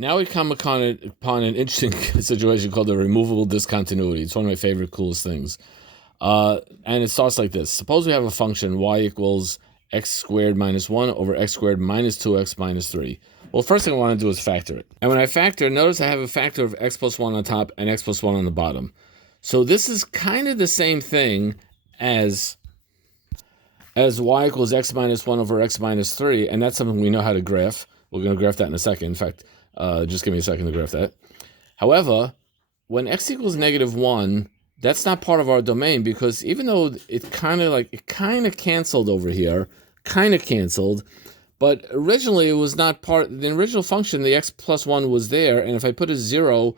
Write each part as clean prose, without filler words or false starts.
Now we come upon an interesting situation called the removable discontinuity. It's one of my favorite, coolest things. And it starts like this. Suppose we have a function y equals x squared minus 1 over x squared minus 2x minus 3. Well, first thing I want to do is factor it. And when I factor, notice I have a factor of x plus 1 on top and x plus 1 on the bottom. So this is kind of the same thing as y equals x minus 1 over x minus 3, and that's something we know how to graph. We're going to graph that in a second. In fact, just give me a second to graph that. However, when x equals negative 1, that's not part of our domain, because even though it kind of canceled over here, but originally it was not part. The original function, the x plus 1 was there, and if I put a 0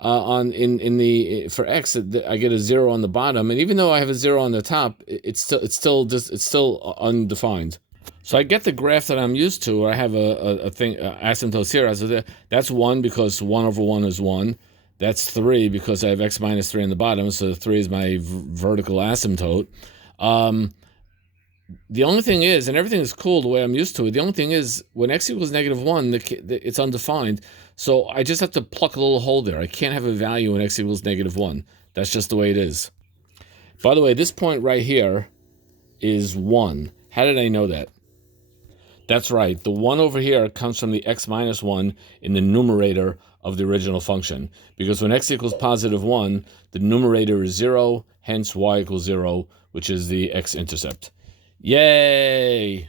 for x, I get a 0 on the bottom, and even though I have a 0 on the top, it's still undefined. So I get the graph that I'm used to. I have a thing, asymptotes here. So that's 1 because 1 over 1 is 1. That's 3 because I have x minus 3 on the bottom, so 3 is my vertical asymptote. The only thing is, and everything is cool the way I'm used to it, the only thing is, when x equals negative 1, it's undefined, so I just have to pluck a little hole there. I can't have a value when x equals negative 1. That's just the way it is. By the way, this point right here is 1. How did I know that? That's right. The 1 over here comes from the x minus 1 in the numerator of the original function. Because when x equals positive 1, the numerator is 0, hence y equals 0, which is the x-intercept. Yay!